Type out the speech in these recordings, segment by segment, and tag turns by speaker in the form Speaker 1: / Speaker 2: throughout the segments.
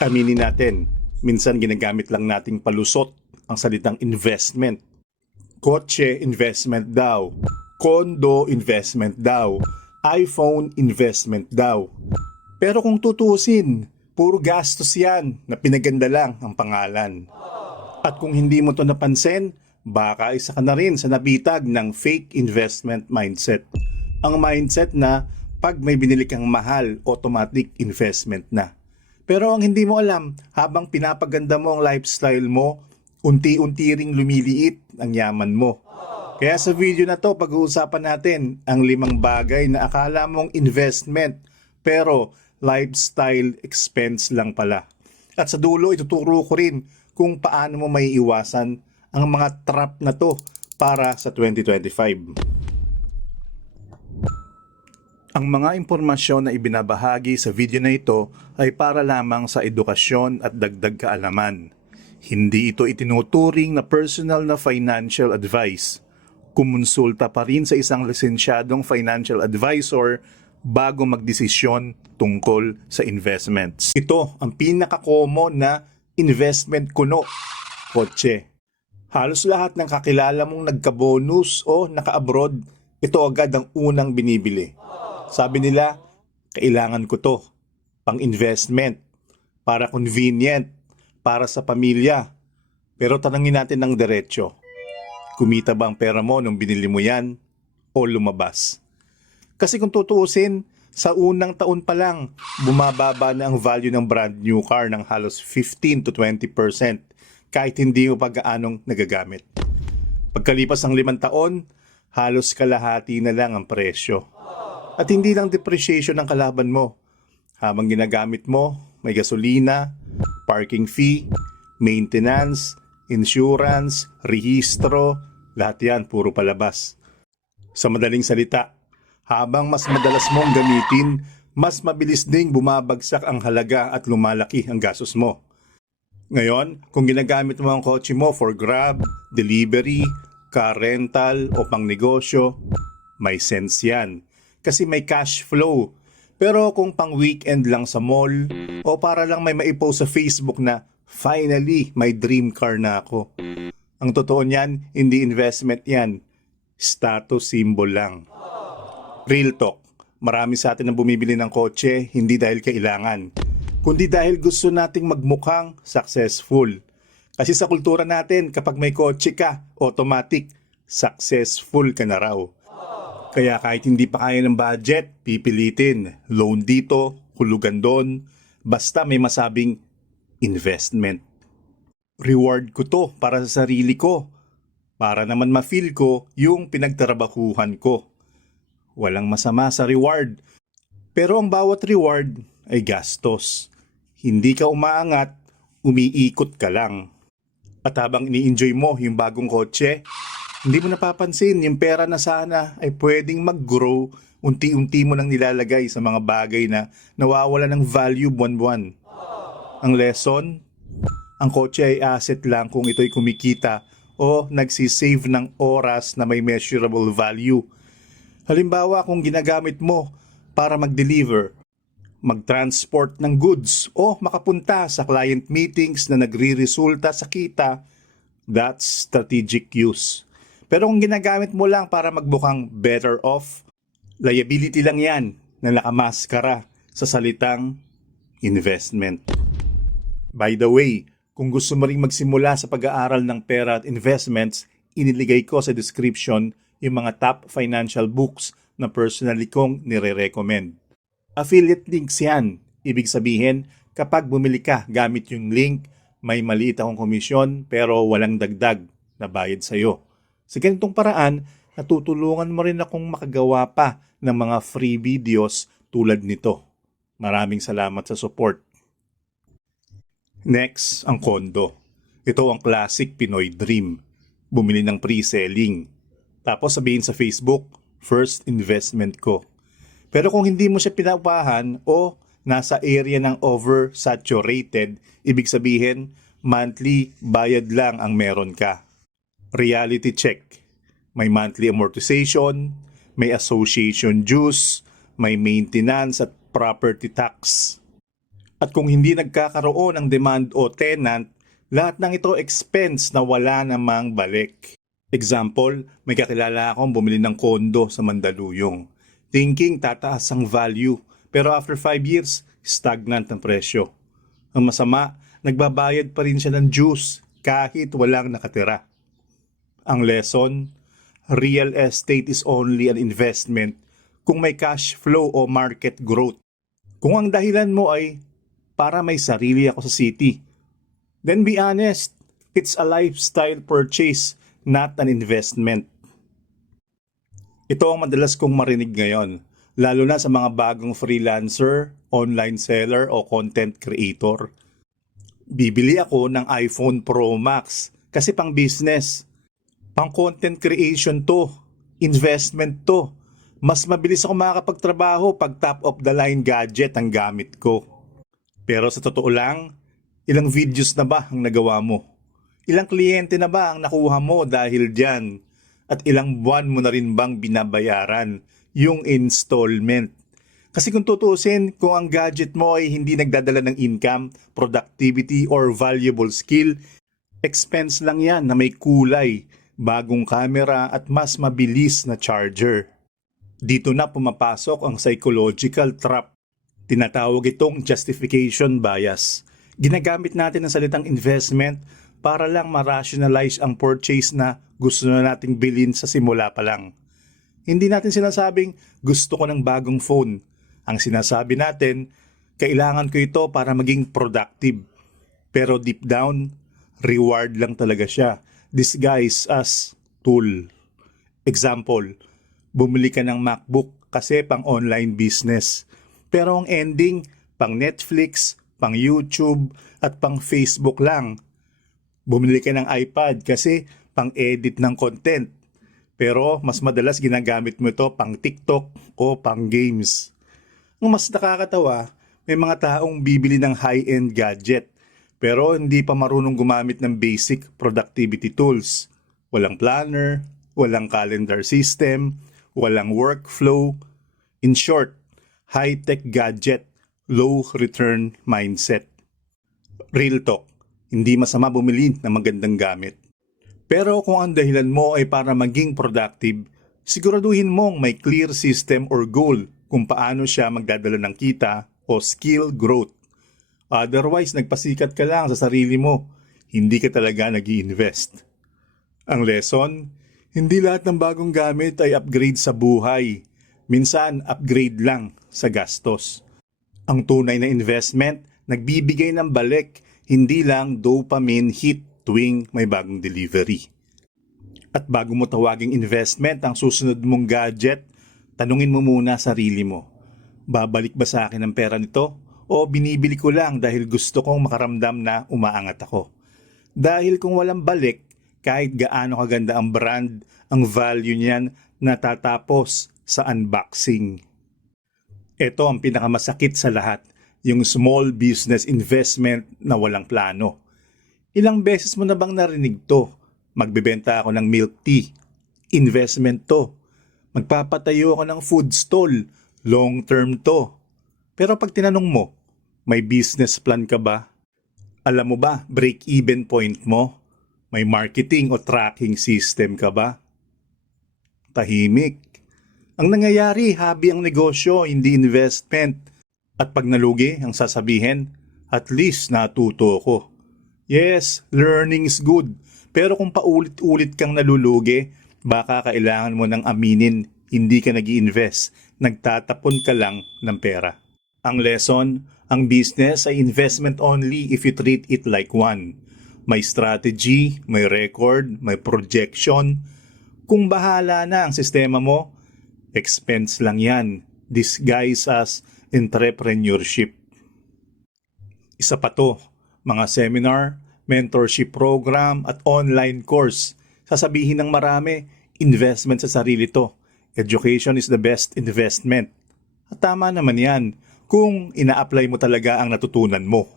Speaker 1: Aminin natin, minsan ginagamit lang nating palusot ang salitang investment. Kotse investment daw, kondo investment daw, iPhone investment daw. Pero kung tutusin, puro gastos yan na pinaganda lang ang pangalan. At kung hindi mo to napansin, baka isa ka na rin sa nabitag ng fake investment mindset. Ang mindset na pag may binili kang mahal, automatic investment na. Pero ang hindi mo alam, habang pinapaganda mo ang lifestyle mo, unti-unti ring lumiliit ang yaman mo. Kaya sa video na to, pag-uusapan natin ang limang bagay na akala mong investment, pero lifestyle expense lang pala. At sa dulo, ituturo ko rin kung paano mo may iwasan ang mga trap na to para sa 2025. Ang mga impormasyon na ibinabahagi sa video na ito ay para lamang sa edukasyon at dagdag kaalaman. Hindi ito itinuturing na personal na financial advice. Kumonsulta pa rin sa isang lisensyadong financial advisor bago magdesisyon tungkol sa investments. Ito ang pinaka-common na investment kuno, kotse. Halos lahat ng kakilala mong nagka-bonus o naka-abroad, ito agad ang unang binibili. Sabi nila, kailangan ko to. Pang investment. Para convenient. Para sa pamilya. Pero tanangin natin ng diretsyo. Kumita ba ang pera mo nung binili mo yan? O lumabas? Kasi kung tutuusin, sa unang taon pa lang, bumababa na ang value ng brand new car ng halos 15 to 20% kahit hindi mo pa gaanong nagagamit. Pagkalipas ng limang taon, halos kalahati na lang ang presyo. At hindi lang depreciation ang kalaban mo. Habang ginagamit mo, may gasolina, parking fee, maintenance, insurance, rehistro, lahat yan puro palabas. Sa madaling salita, habang mas madalas mong gamitin, mas mabilis ding bumabagsak ang halaga at lumalaki ang gastos mo. Ngayon, kung ginagamit mo ang kotse mo for grab, delivery, car rental o pang negosyo, may sense yan kasi may cash flow. Pero kung pang weekend lang sa mall o para lang may maipost sa Facebook na finally may dream car na ako. Ang totoo niyan, hindi investment yan. Status symbol lang. Real talk, marami sa atin ang bumibili ng kotse hindi dahil kailangan, kundi dahil gusto nating magmukhang successful. Kasi sa kultura natin, kapag may kotse ka, automatic, successful ka na raw. Kaya kahit hindi pa kaya ng budget, pipilitin. Loan dito, hulugan doon. Basta may masabing investment. Reward ko to para sa sarili ko. Para naman ma-feel ko yung pinagtrabahuhan ko. Walang masama sa reward. Pero ang bawat reward ay gastos. Hindi ka umaangat, umiikot ka lang. At habang ini-enjoy mo yung bagong kotse, hindi mo napapansin yung pera na sana ay pwedeng mag-grow unti-unti mo nang nilalagay sa mga bagay na nawawala ng value buwan-buwan. Ang lesson, ang kotse ay asset lang kung ito'y kumikita o nagsisave ng oras na may measurable value. Halimbawa kung ginagamit mo para mag-deliver, mag-transport ng goods o makapunta sa client meetings na nagre-resulta sa kita, that's strategic use. Pero kung ginagamit mo lang para magbukang better off, liability lang yan na nakamaskara sa salitang investment. By the way, kung gusto mo ring magsimula sa pag-aaral ng pera at investments, iniligay ko sa description yung mga top financial books na personally kong nire-recommend. Affiliate links yan. Ibig sabihin, kapag bumili ka gamit yung link, may maliit akong komisyon pero walang dagdag na bayad sa'yo. Sa ganitong paraan, natutulungan mo rin akong makagawa pa ng mga free videos tulad nito. Maraming salamat sa support. Next, ang kondo. Ito ang classic Pinoy dream. Bumili ng pre-selling. Tapos sabihin sa Facebook, first investment ko. Pero kung hindi mo siya pinaupahan o nasa area ng oversaturated, ibig sabihin, monthly bayad lang ang meron ka. Reality check. May monthly amortization, may association dues, may maintenance at property tax. At kung hindi nagkakaroon ng demand o tenant, lahat ng ito expense na wala namang balik. Example, may kakilala akong bumili ng kondo sa Mandaluyong. Thinking tataas ang value, pero after 5 years, stagnant ang presyo. Ang masama, nagbabayad pa rin siya ng juice kahit walang nakatira. Ang lesson, real estate is only an investment kung may cash flow o market growth. Kung ang dahilan mo ay para may sarili ako sa city, then be honest, it's a lifestyle purchase, not an investment. Ito ang madalas kong marinig ngayon, lalo na sa mga bagong freelancer, online seller o content creator. Bibili ako ng iPhone Pro Max kasi pang business. Pang content creation to, investment to. Mas mabilis ako makakapagtrabaho pag top of the line gadget ang gamit ko. Pero sa totoo lang, ilang videos na ba ang nagawa mo? Ilang kliyente na ba ang nakuha mo dahil dyan? At ilang buwan mo na rin bang binabayaran yung installment? Kasi kung tutusin, kung ang gadget mo ay hindi nagdadala ng income, productivity, or valuable skill, expense lang yan na may kulay, bagong camera at mas mabilis na charger. Dito na pumapasok ang psychological trap. Tinatawag itong justification bias. Ginagamit natin ang salitang investment para lang ma-rationalize ang purchase na gusto na nating bilhin sa simula pa lang. Hindi natin sinasabing gusto ko ng bagong phone. Ang sinasabi natin, kailangan ko ito para maging productive. Pero deep down, reward lang talaga siya. Disguised as tool. Example, bumili ka ng MacBook kasi pang online business. Pero ang ending, pang Netflix, pang YouTube, at pang Facebook lang. Bumili ka ng iPad kasi pang edit ng content. Pero mas madalas ginagamit mo ito pang TikTok o pang games. Ang mas nakakatawa, may mga taong bibili ng high-end gadget pero hindi pa marunong gumamit ng basic productivity tools. Walang planner, walang calendar system, walang workflow. In short, high-tech gadget, low return mindset. Real talk, hindi masama bumili ng magandang gamit. Pero kung ang dahilan mo ay para maging productive, siguraduhin mong may clear system or goal kung paano siya magdadala ng kita o skill growth. Otherwise, nagpasikat ka lang sa sarili mo, hindi ka talaga nag invest Ang lesson, hindi lahat ng bagong gamit ay upgrade sa buhay. Minsan, upgrade lang sa gastos. Ang tunay na investment, nagbibigay ng balik, hindi lang dopamine hit tuwing may bagong delivery. At bago mo tawaging investment ang susunod mong gadget, tanungin mo muna sarili mo. Babalik ba sa akin ang pera nito? O binibili ko lang dahil gusto kong makaramdam na umaangat ako? Dahil kung walang balik, kahit gaano kaganda ang brand, ang value niyan natatapos sa unboxing. Ito ang pinakamasakit sa lahat, yung small business investment na walang plano. Ilang beses mo na bang narinig to? Magbebenta ako ng milk tea. Investment to. Magpapatayo ako ng food stall. Long term to. Pero pag tinanong mo, may business plan ka ba? Alam mo ba, break-even point mo? May marketing o tracking system ka ba? Tahimik. Ang nangyayari, habi ang negosyo, hindi investment. At pag nalugi, ang sasabihin, at least natuto ko. Yes, learning is good. Pero kung paulit-ulit kang nalulugi, baka kailangan mo nang aminin hindi ka nag invest nagtatapon ka lang ng pera. Ang lesson, ang business ay investment only if you treat it like one. May strategy, may record, may projection. Kung bahala na ang sistema mo, expense lang yan, disguise as entrepreneurship. Isa pa to, mga seminar, mentorship program at online course. Sasabihin ng marami, investment sa sarili to. Education is the best investment. At tama naman yan kung ina-apply mo talaga ang natutunan mo.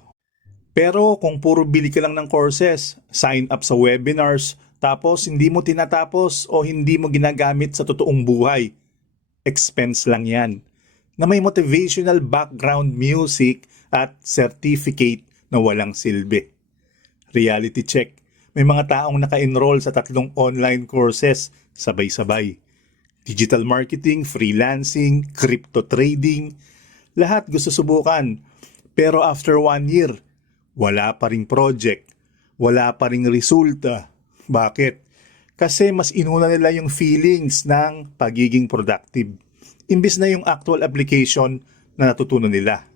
Speaker 1: Pero kung puro bili ka lang ng courses, sign up sa webinars, tapos hindi mo tinatapos o hindi mo ginagamit sa totoong buhay, expense lang yan. na may motivational background music at certificate na walang silbi. Reality check. May mga taong naka-enroll sa tatlong online courses sabay-sabay. Digital marketing, freelancing, crypto trading, lahat gusto subukan. Pero after one year, wala pa ring project, wala pa ring resulta. Bakit? Kasi mas inuna nila yung feelings ng pagiging productive. Imbis na yung actual application na natutunan nila.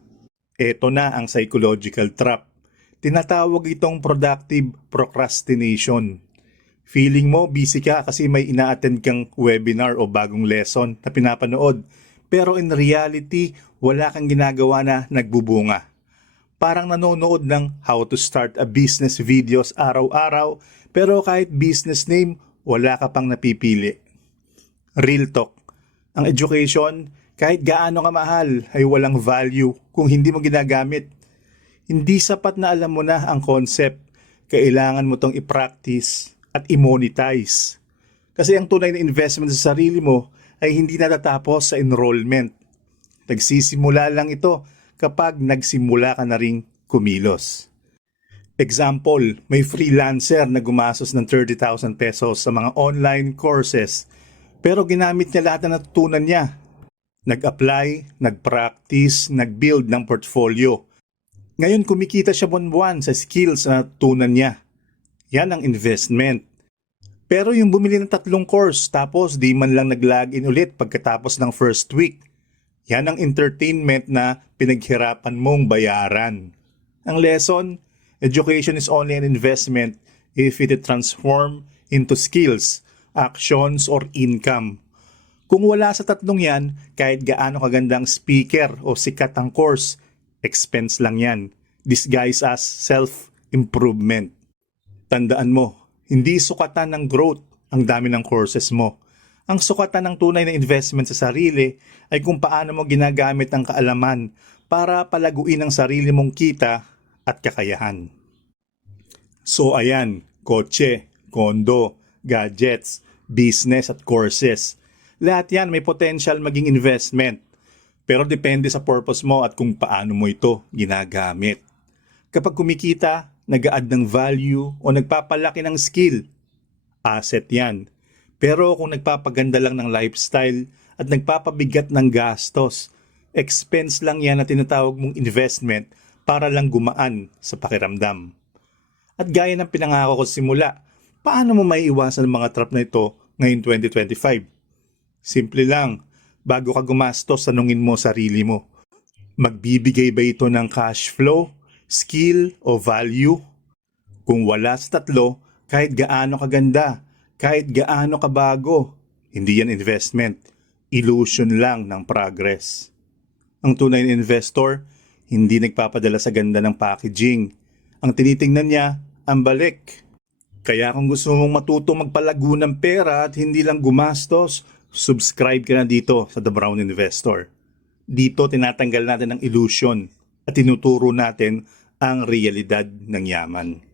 Speaker 1: Ito na ang psychological trap. Tinatawag itong productive procrastination. Feeling mo busy ka kasi may ina-attend kang webinar o bagong lesson na pinapanood. Pero in reality, wala kang ginagawa na nagbubunga. Parang nanonood ng how to start a business videos araw-araw pero kahit business name, wala ka pang napipili. Real talk. Ang education, kahit gaano ka mahal, ay walang value kung hindi mo ginagamit. Hindi sapat na alam mo na ang concept. Kailangan mo tong i-practice at i-monetize. Kasi ang tunay na investment sa sarili mo ay hindi natatapos sa enrollment. Nagsisimula lang ito kapag nagsimula ka na ring kumilos. Example, may freelancer na gumastos ng 30,000 pesos sa mga online courses pero ginamit niya lahat na natutunan niya. Nag-apply, nag-practice, nag-build ng portfolio. Ngayon kumikita siya buwan-buwan sa skills na natutunan niya. Yan ang investment. Pero yung bumili ng tatlong course tapos di man lang nag-login ulit pagkatapos ng first week. Yan ang entertainment na pinaghirapan mong bayaran. Ang lesson, education is only an investment if it transform into skills, actions, or income. Kung wala sa tatlong yan, kahit gaano kagandang speaker o sikat ang course, expense lang yan. Disguise as self-improvement. Tandaan mo, hindi sukatan ng growth ang dami ng courses mo. Ang sukatan ng tunay na investment sa sarili ay kung paano mo ginagamit ang kaalaman para palaguin ang sarili mong kita at kakayahan. So ayan, kotse, kondo, gadgets, business at courses. Lahat yan may potential maging investment. Pero depende sa purpose mo at kung paano mo ito ginagamit. Kapag kumikita, nag-add ng value o nagpapalaki ng skill, asset yan. Pero kung nagpapaganda lang ng lifestyle at nagpapabigat ng gastos, expense lang yan na tinatawag mong investment para lang gumaan sa pakiramdam. At gaya ng pinangako ko simula, paano mo maiiwasan ang mga trap na ito ngayon 2025? Simple lang, bago ka gumastos, tanungin mo sarili mo. Magbibigay ba ito ng cash flow, skill o value? Kung wala sa tatlo, kahit gaano kaganda, kahit gaano kabago, hindi yan investment. Illusion lang ng progress. Ang tunay na investor, hindi nagpapadala sa ganda ng packaging. Ang tinitingnan niya, ang balik. Kaya kung gusto mong matuto magpalago ng pera at hindi lang gumastos, subscribe ka na dito sa The Brown Investor. Dito tinatanggal natin ang illusion at tinuturo natin ang realidad ng yaman.